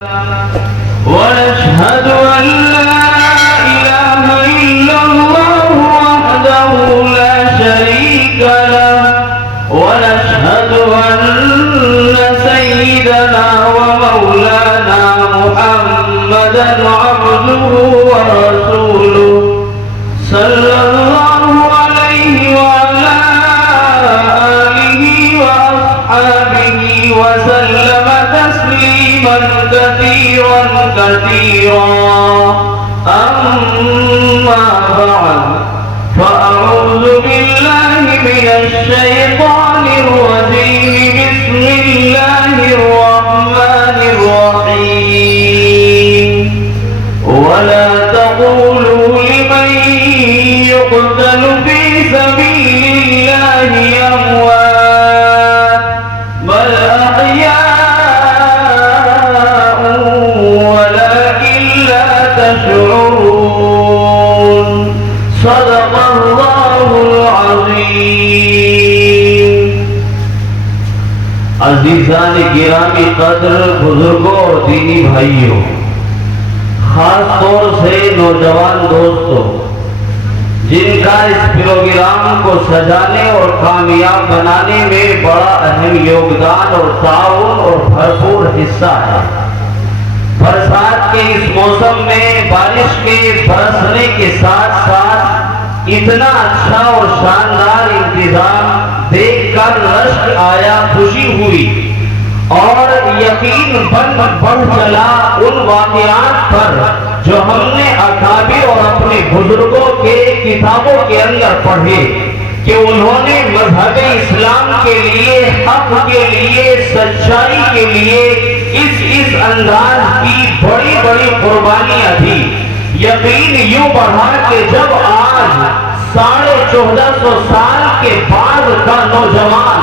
ونشهد أن لا إله إلا الله وحده لا شريك له ونشهد أن سيدنا ومولانا محمدا عبده ورسوله صلى الله عليه وعلى آله وأصحابه وسلم تسليما كثيرا أما بعد فأعوذ بالله من الشيطان الرجيم بسم الله الرحمن الرحيم ولا تقولوا لمن يقتل في سبيل الله أموات بل أحياء ولكن لا تشعرون صدق الله العظيم. عزیزان گرامی قدر، بزرگوں اور دینی بھائیوں، خاص طور سے نوجوان دوستوں جن کا اس پروگرام کو سجانے اور کامیاب بنانے میں بڑا اہم یوگدان اور تعاون اور بھرپور حصہ ہے. برسات کے اس موسم میں بارش کے برسنے کے ساتھ ساتھ اتنا اچھا اور شاندار انتظام دیکھ کر رشک آیا، خوشی ہوئی اور یقین بڑھ چلا ان واقعات پر جو ہم نے اکابر اور اپنے بزرگوں کے کتابوں کے اندر پڑھے کہ انہوں نے مذہب اسلام کے لیے، حق کے لیے، سچائی کے لیے اس انداز کی بڑی بڑی قربانیاں دی. یقین یوں بڑھا کہ جب آج 1450 سال کے بعد کا نوجوان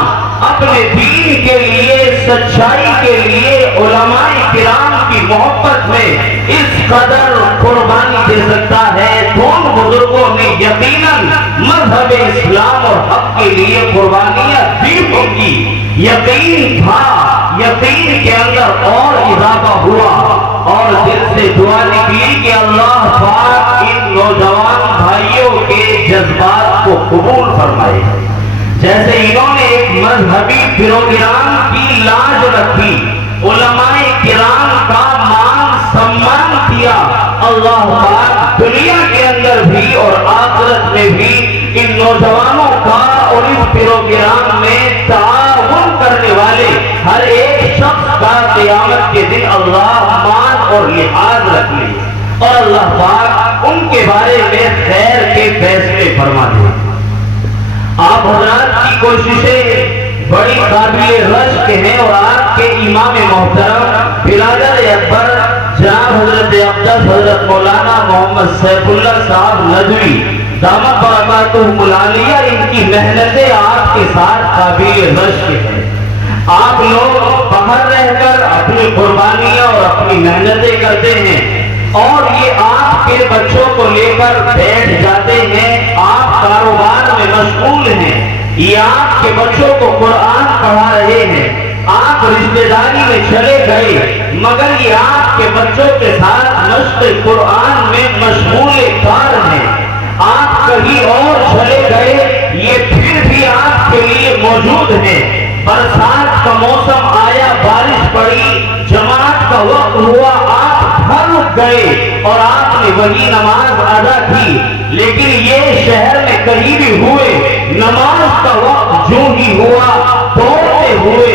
اپنے دین کے لیے، سچائی کے لیے علماء کرام کی محبت میں اس قدر قربانی دے سکتا ہے تو ان بزرگوں نے یقیناً مذہب اسلام اور حق کے لیے قربانیاں دی ہوگی. یقین تھا، یقین کے اندر اور اضافہ ہوا اور دل سے دعا نکلی کہ اللہ پاک ان نوجوان بھائیوں کے جذبات کو قبول فرمائے. جیسے انہوں نے ایک مذہبی پروگرام کی لاج رکھی، علماء کرام کا مان سمان کیا، اللہ پاک دنیا کے اندر بھی اور آخرت میں بھی ان نوجوانوں کا اور اس پروگرام میں تعاون کرنے والے ہر ایک شخص کا قیامت کے دن اللہ مان اور لحاظ رکھ لے اور اللہ پاک ان کے بارے میں خیر کے فیصلے فرما دے. آپ حضرات کی کوششیں بڑی قابل رشک ہیں اور آپ کے امام محترم برادر اکبر جناب حضرت اقدس حضرت مولانا محمد سیف اللہ صاحب ندوی دامت برکاتہم العالیہ، ان کی محنتیں آپ کے ساتھ قابل رشک ہیں. آپ لوگ باہر رہ کر اپنی قربانیاں اور اپنی محنتیں کرتے ہیں اور یہ آپ کے بچوں کو لے کر بیٹھ جاتے ہیں، آپ کاروبار میں مشغول ہیں، یہ آپ کے بچوں کو قرآن پڑھا رہے ہیں، آپ رشتہ داری میں چلے گئے مگر یہ آپ کے بچوں کے ساتھ مشق قرآن میں مشغول کار ہیں. آپ کہیں اور چلے گئے، یہ پھر بھی آپ کے لیے موجود ہیں. برسات کا موسم آیا، بارش پڑی، جماعت کا وقت ہوا، آپ گھر گئے اور آپ نے وہی نماز ادا کی. لیکن یہ شہر میں کہیں بھی ہوئے، نماز کا وقت جو ہی ہوا دوڑتے ہوئے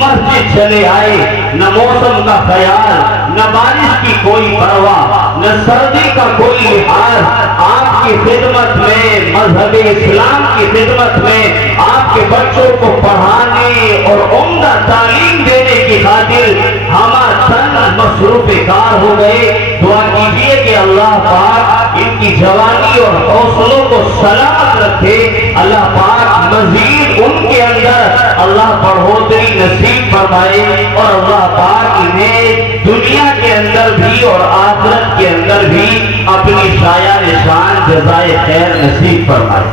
مسجد چلے آئے. نہ موسم کا خیال، نہ بارش کی کوئی پرواہ، نہ سردی کا کوئی لحاظ، آپ کی خدمت میں، مذہب اسلام کی خدمت میں آپ کے بچوں کو پڑھانے اور عمدہ تعلیم دینے کی خاطر ہمارا تن مصروف کار ہو گئے. دعا کیجئے کہ اللہ پاک ان کی جوانی اور حوصلوں کو سلامت رکھے، اللہ پاک مزید ان کے اندر اللہ بڑھوتری نصیب فرمائے اور اللہ پاک انہیں دنیا کے اندر بھی اور آخرت کے اندر بھی اپنی شایع نشان جزائے خیر نصیب فرمائے.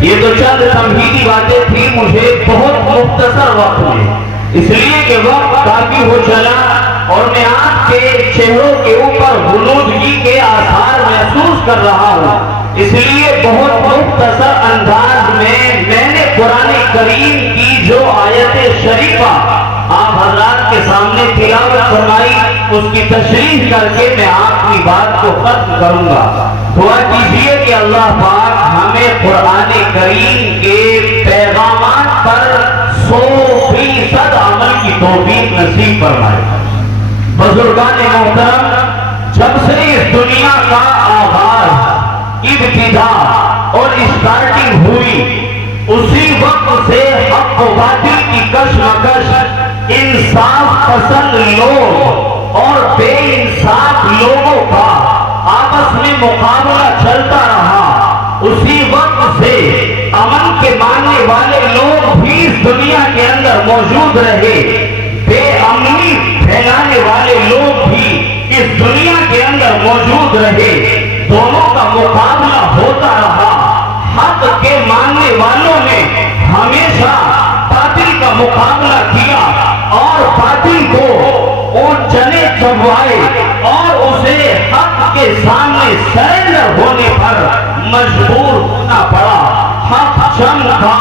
یہ تو چند تمہیدی باتیں تھی مجھے بہت مختصر وقت میں، اس لیے کہ وقت کافی ہو چلا اور میں آپ کے چہروں کے اوپر غنودگی کے آثار محسوس کر رہا ہوں، اس لیے بہت مختصر انداز میں نے قرآن کریم کی جو آیت شریفہ آپ حضرات کے سامنے تلاوت فرمائی اس کی تشریح کر کے میں آپ کی بات کو ختم کروں گا۔ دعا کیجیے کہ اللہ پاک ہمیں قرآن کریم کے پیغامات پر 100% عمل کی توفیق نصیب فرمائے۔ بزرگان محترم، جب سے اس دنیا کا آغاز، ابتدا اور اسٹارٹنگ ہوئی، اسی وقت سے حق و باطل کی کشمکش، انصاف پسند لوگ اور بے انصاف لوگوں کا آپس میں مقابلہ چلتا رہا۔ اسی وقت سے امن کے ماننے والے لوگ بھی اس دنیا کے اندر موجود رہے، بے امنی پھیلانے والے لوگ بھی اس دنیا کے اندر موجود رہے، دونوں کا مقابلہ ہوتا رہا۔ حق کے ماننے والوں نے ہمیشہ باطل کا مقابلہ کیا اور باطل کو اون چنے چبوائے اور اسے حق کے سامنے سرنڈر ہونے پر مجبور ہونا پڑا۔ حق چمکا،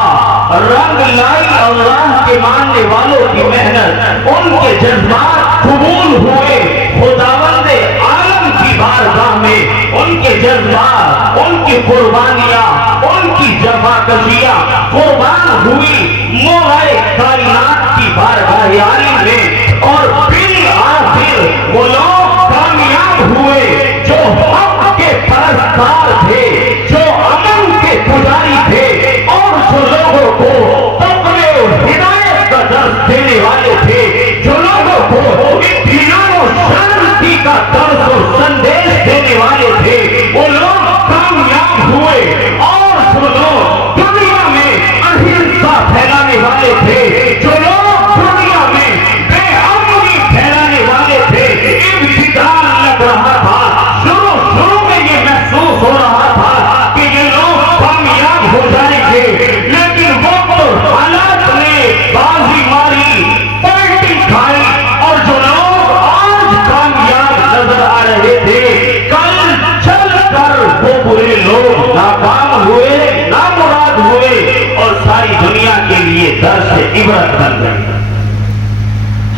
رنگ لائی اللہ کے ماننے والوں کی محنت، ان کے جذبات قبول ہوئے خداوند عالم کی بارگاہ میں، ان کے جذبات، ان کی قربانیاں، ان کی جفاکشیاں قربان ہوئی مولا کائنات کی بارگاہ عالی میں، اور بالآخر وہ لوگ کامیاب ہوئے جو حق کے پرستار تھے، جو امن کے پجاری تھے، اور جو لوگوں کو تقوی اور ہدایت کا درس دینے والے تھے، جو لوگوں کو اطمینان و شانتی کا درس اور سندیش دینے والے تھے، وہ لوگ کامیاب ہوئے۔ اور جو لوگ دنیا میں اہنسا پھیلانے والے تھے، جو لوگ دنیا میں بے امنی پھیلانے والے تھے، ابتداء لگ رہا تھا، شروع میں یہ محسوس ہو رہا تھا کہ یہ لوگ کامیاب ہو جائیں گے، لیکن وقت حالات نے بازی ماری، پلٹی کھائی، اور جو لوگ آج کامیاب نظر آ رہے تھے، کل چل کر وہ برے لوگ ناکام ہوئے، نامراد ہوئے، اور ساری دنیا کے لیے درس عبرت بن گئی۔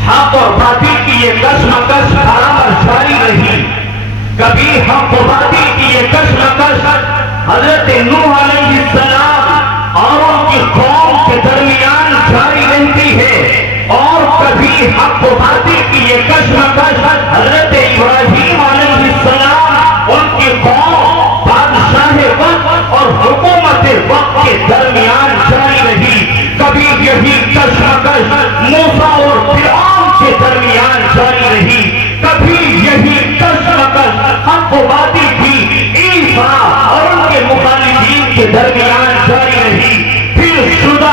حق اور باطل کی یہ کشمکش برابر جاری رہی۔ کبھی حق و باطل کی یہ کشمکش حضرت نوح علیہ السلام اور ان کی قوم کے درمیان جاری رہتی ہے، اور کبھی حق و باطل کی یہ کشمکش حضرت ابراہیم علیہ السلام، ان کی قوم، بادشاہ وقت اور حکومت وقت کے درمیان جاری رہی۔ کبھی یہی کشمکش موسیٰ اور فرعون کے درمیان جاری رہی، کبھی یہی کشمکش حق و باطل کی عیسیٰ اور ان کے مخالفین کے درمیان جاری رہی۔ پھر شدہ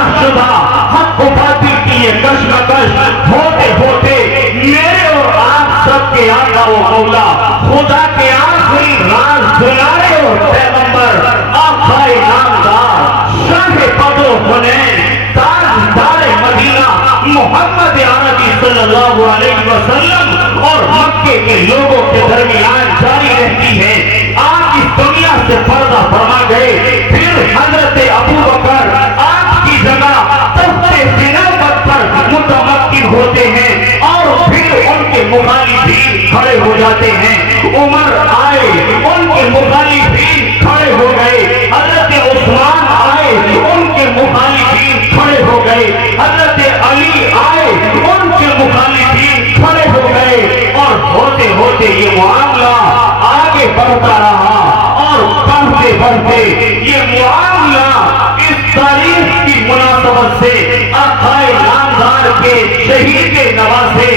حق و باطل کی یہ کشمکش ہوتے ہوتے میرے اور آپ سب کے آقا و مولا خدا کے آخری راز دلارے اور پیغمبر آقا نامدار شاہ بدر حنین تاجدار مدینہ محمد عربی صلی اللہ علیہ وسلم اور مکے کے لوگوں کے درمیان جاری رہتی ہے۔ آپ اس دنیا سے پردہ فرما گئے، پھر حضرت ابوبکر آپ کی جگہ تخت خلافت پر متمکن ہوتے ہیں، اور پھر ان کے مخالفین کھڑے ہو جاتے ہیں۔ عمر آئے، ان کے مخالفین کھڑے ہو گئے۔ حضرت عثمان آئے، ان کے مخالفین کھڑے ہو گئے۔ حضرت علی آئے، ان کے مخالفین کھڑے ہو گئے، اور ہوتے ہوتے یہ معاملہ آگے بڑھتا رہا، اور بڑھتے بڑھتے یہ معاملہ اس تاریخ کی مناسبت سے آقا نامدار کے شہید نواسے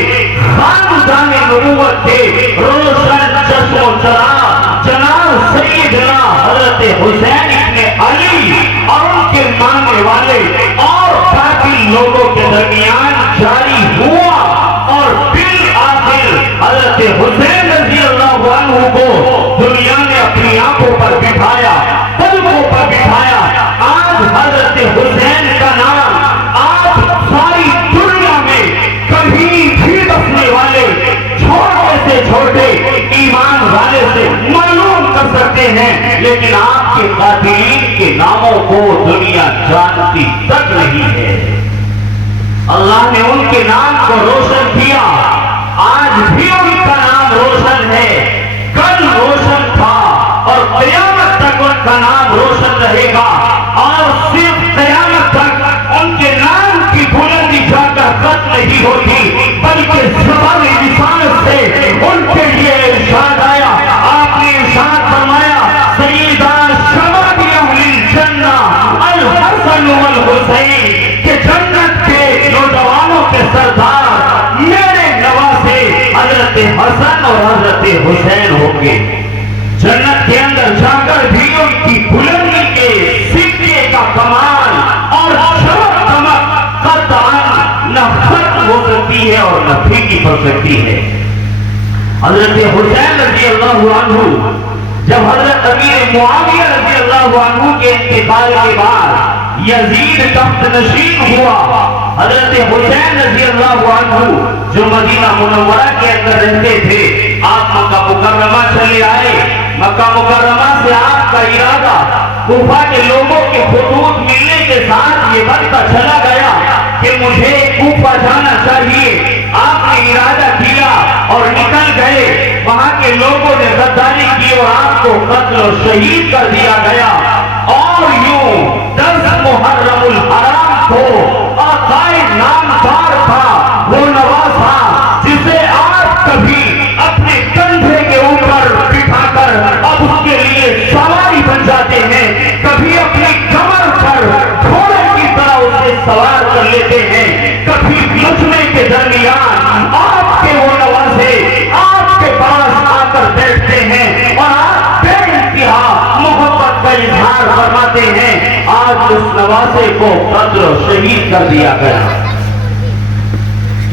خاندان نبوت کے روشن چشم و چراغ جناب سیدنا حضرت حسین ابن علی اور ان کے ماننے والے اور باقی لوگوں کے درمیان جاری ہوا، اور بالآخر حضرت حسین رضی اللہ عنہ کو دنیا نے اپنی آنکھوں پر بٹھایا، پلکوں پر بٹھایا۔ آج حضرت حسین کا نام آج ساری دنیا میں کہیں بھی دفنے والے لیکن آپ کے قاتلین کے ناموں کو دنیا جانتی تک نہیں ہے۔ اللہ نے ان کے نام کو روشن کیا، آج بھی ان کا نام روشن ہے، کل روشن تھا اور قیامت تک ان کا نام روشن رہے گا، اور صرف قیامت تک ان کے نام کی بلندی جا کر ختم نہیں ہوتی، بلکہ زبان لسان سے ان کے لیے ارشاد آیا۔ آپ نے ارشاد فرمایا سیدہ شباب اہل الجنہ الحسن والحسین، کہ جنت کے نوجوانوں کے سردار میرے نواسے حضرت حسن اور حضرت حسین ہوں گے۔ جنت کے اندر جا کر بھی ان کی بلندی کے سکے کا کمال اور چمک دمک قطعاً نہ ختم ہو سکتی ہے اور نہ پھیکی پڑ سکتی ہے۔ حضرت حسین رضی اللہ عنہ جب حضرت امیر معاویہ رضی اللہ عنہ کے انتقال کے بعد یزید تخت نشین ہوا، حضرت حسین رضی اللہ عنہ جو مدینہ منورہ کے اندر رہتے تھے، آپ مکہ مکرمہ چلے آئے۔ مکہ مکرمہ سے آپ کا ارادہ کوفہ کے لوگوں کے خطوط ملنے کے ساتھ یہ بنتا چلا گیا کہ مجھے کوفہ جانا چاہیے۔ آپ نے ارادہ کیا اور نکل گئے، وہاں کے لوگوں نے غداری کی اور آپ کو قتل و شہید کر دیا گیا۔ اور یوں 10 محرم الحرام کو آقائے نامدار تھا، وہ نواز تھا جسے آپ کبھی اپنے کندھے کے اوپر بٹھا کر اب اس کے لیے سواری بن جاتے ہیں، کبھی اپنی کمر پر گھوڑے کی طرح اسے سوار کر لیتے ہیں، کبھی مجمع کے درمیان آپ کے وہ نوازے آپ کے پاس آ کر بیٹھتے ہیں اور آپ بے انتہا محبت کا اظہار فرماتے ہیں۔ آج اس نوازے کو قتل و شہید کر دیا گیا۔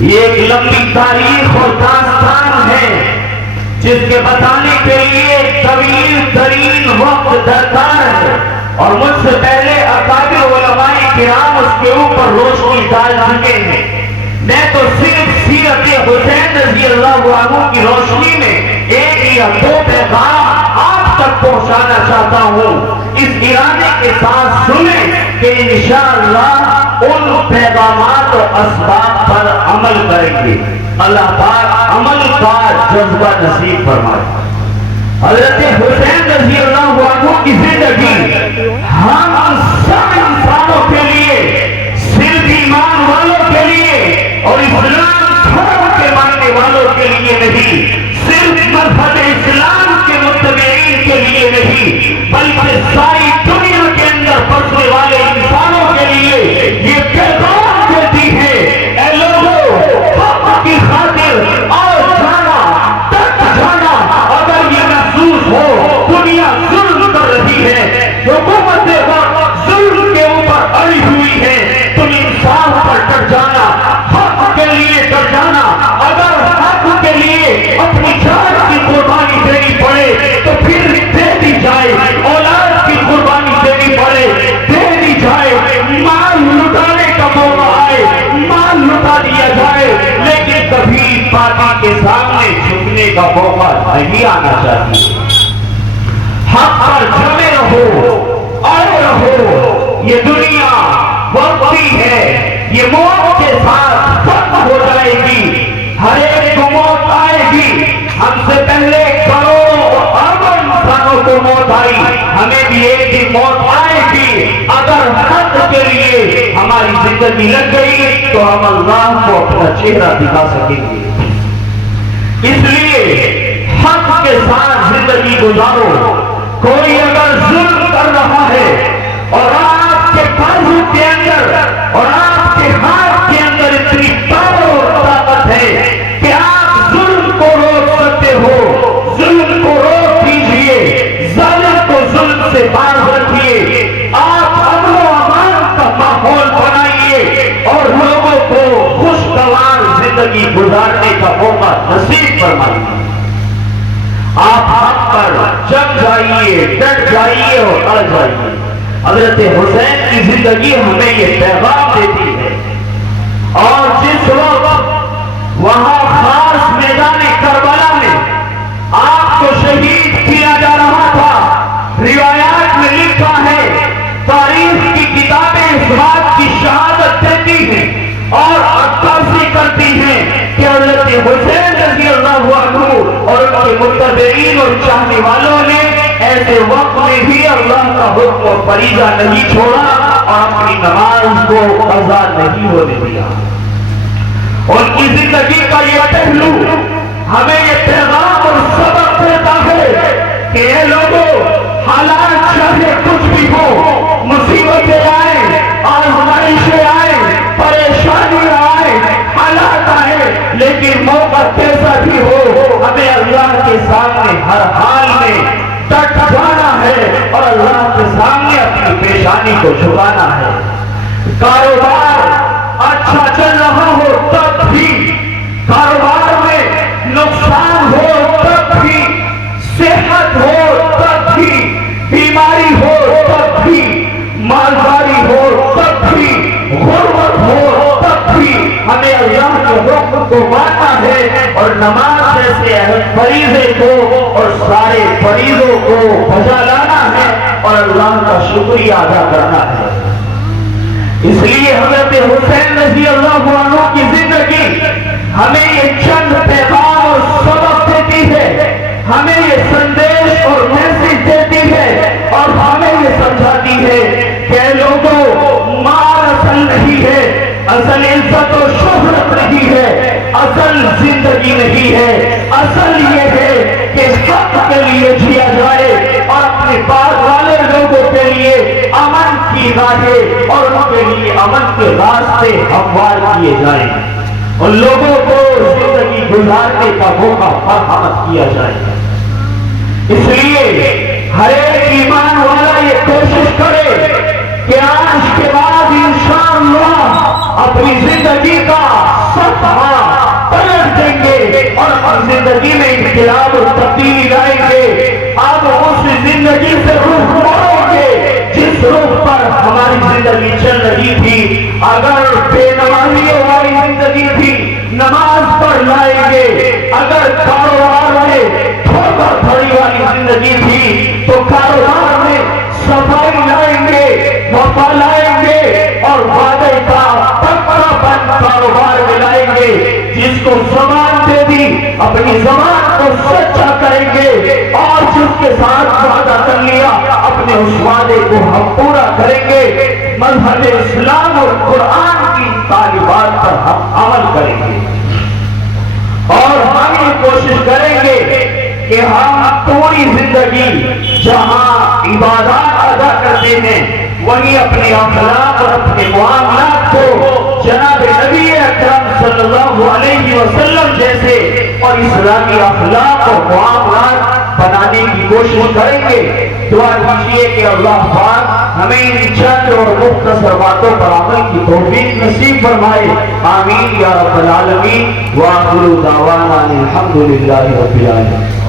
یہ ایک لمبی تاریخ اور داستان ہے جس کے بتانے کے لیے طویل ترین وقت درکار ہے، اور مجھ سے پہلے اکابر علماء کرام اس کے اوپر روشنی ڈال چکے ہیں۔ میں تو صرف سیرت حسین رضی اللہ عنہ کی روشنی میں ایک یا دو پیغام آپ تک پہنچانا چاہتا ہوں، اس ارادے کے ساتھ سنیں کہ انشاءاللہ ان پیغامات و اسباب پر عمل کریں گے۔ اللہ پاک عمل کا جذبہ نصیب فرمائے۔ حضرت حسین رضی اللہ عنہ کی زندگی ہم سب انسانوں کے لیے، صرف ایمان والوں کے لیے اور اسلام دھرم کے ماننے والوں کے لیے نہیں، صرف مذہب اسلام کے متبعین کے لیے نہیں، بلکہ ساری دنیا کے اندر بسنے والے انسانوں کے لیے یہ پیغام دیتی ہے، اے لوگوں حق کی خاطر اور جانا تک جانا، اگر یہ محسوس ہو دنیا ظلم کر رہی ہے، حکومت وقت ظلم کے اوپر اڑی ہوئی ہے، تو انصاف پر ڈٹ جانا، حق کے لیے ڈٹ جانا، اگر حق کے لیے اپنی جان کی قربانی دینی پڑے تو پھر دے دی جائے، اولاد کی قربانی دینی پڑے دے دی جائے، مال لٹانے کا موقع آئے مال لٹا دیا جائے، لیکن کبھی پارٹی کے سامنے جھکنے کا موقع نہیں آنا چاہیے۔ حق پر جمے رہو، اڑے رہو، یہ دنیا وقتی ہے، یہ موت کے ساتھ ختم ہو جائے گی، ہر ایک کو موت آئے گی، ہم سے پہلے کروڑوں اربوں انسانوں کو موت آئی، ہمیں بھی ایک دن موت آئے گی، اگر حق کے لیے ہماری زندگی لگ گئی تو ہم اللہ کو اپنا چہرہ دکھا سکیں گے۔ اس لیے حق کے ساتھ زندگی گزارو۔ کوئی اگر ظلم کر رہا ہے اور آپ کے بازو کے اندر اور آپ کے ہاتھ کے اندر اتنی پاور اور طاقت ہے کہ آپ ظلم کو روک سکتے ہو، ظلم کو روک دیجئے، ظالم کو ظلم سے باز رکھیے، آپ امن و امان کا ماحول بنائیے اور لوگوں کو خوشگوار زندگی گزارنے کا موقع نصیب فرمائیے۔ آپ حق پر جم جائیے، ڈٹ جائیے اور اڑ جائیے۔ حضرت حسین کی زندگی ہمیں یہ پیغام دیتی ہے، اور جس وقت وہاں خاص میدان کربلا میں آپ کو شہید کیا جا رہا تھا، دیتی ہیں اور عکاسی کرتی ہیں کہ حضرت حسین رضی اللہ عنہ اور ان کے متبعین اور چاہنے والوں نے ایسے وقت میں بھی اللہ کا حکم اور فریضہ نہیں چھوڑا اور اپنی نماز کو قضا نہیں ہونے دیا۔ ان کی زندگی کا یہ پہلو ہمیں یہ پیغام اور سبق دیتا ہے کہ اے لوگوں، حالات چاہے کچھ بھی ہو، مصیبتیں آئیں، آزمائشیں آئیں، پریشانیاں آئیں، حالات آئیں، لیکن موقع کیسا بھی ہو، ہمیں اللہ کے سامنے ہر حال میں ڈٹ جانا ہے اور اللہ کے سامنے اپنی پیشانی کو جھکانا ہے۔ کاروبار اچھا چل رہا ہو تب بھی، کاروبار میں نقصان ہو تب بھی، صحت ہو تب بھی، بیماری ہو تب بھی، مالداری ہو تب بھی، غربت ہو تب بھی، ہمیں اللہ کے حکم کو ماننا ہے اور نماز جیسے اہم فریضے کو اور سارے فریضوں کو بجا لانا ہے اور اللہ کا شکریہ ادا کرنا ہے۔ اس لیے حضرت حسین رضی اللہ عنہ کی زندگی ہمیں یہ چند پیغام اور سبق دیتی ہے، ہمیں یہ سندیش اور میسج دیتی ہے اور ہمیں یہ سمجھاتی ہے کہ لوگوں، مال اصل نہیں ہے، اصل عزت و شہرت نہیں ہے، اصل زندگی نہیں ہے، اصل یہ ہے کہ حق کے لیے جیا جائے اور اپنے بعد والے لوگوں کے لیے امن کی راہیں اور ان کے لیے امن کے راستے ہموار کیے جائیں، ان لوگوں کو زندگی گزارنے کا موقع فراہم کیا جائے۔ اس لیے ہر ایک ایمان والا یہ کوشش کرے کہ آج کے بعد انشاءاللہ اپنی زندگی کا صفحہ پلٹ دیں گے اور اپنی زندگی میں انقلاب اور تبدیلی لائیں گے۔ اب اس زندگی سے رخ موڑیں گے جس رخ پر ہماری زندگی چل رہی تھی۔ اگر بے نمازیوں والی زندگی تھی، نماز پڑھ لائیں گے۔ اگر کاروبار میں دھوکہ دھڑی والی زندگی تھی تو کاروبار میں صفائی لائیں گے، وفا لائیں گے اور وعدے کا پکا بند کاروبار میں لائیں گے۔ جس کو زبان دے دی اپنی زبان کو سچا کریں گے اور جس کے ساتھ وعدہ کر لیا اپنے اس وعدے کو ہم پورا کریں گے۔ مذہب اسلام اور قرآن کی تعلیمات پر ہم عمل کریں گے اور ہم یہ کوشش کریں گے کہ ہم پوری زندگی جہاں عبادات ادا کرتے ہیں وہیں اپنے اخلاق اور اپنے معاملات کو جناب نبی اکرم صلی اللہ علیہ وسلم جیسے اور اسلامی اخلاق اور معاملات بنانے کی کوشش کریں گے۔ دعا کیجیے کہ اللہ پاک ہمیں ان چند اور مختصر باتوں پر عمل کی توفیق نصیب فرمائے۔ آمین یا رب العالمین۔ وآخر دعوانا الحمدللہ رب العالمین۔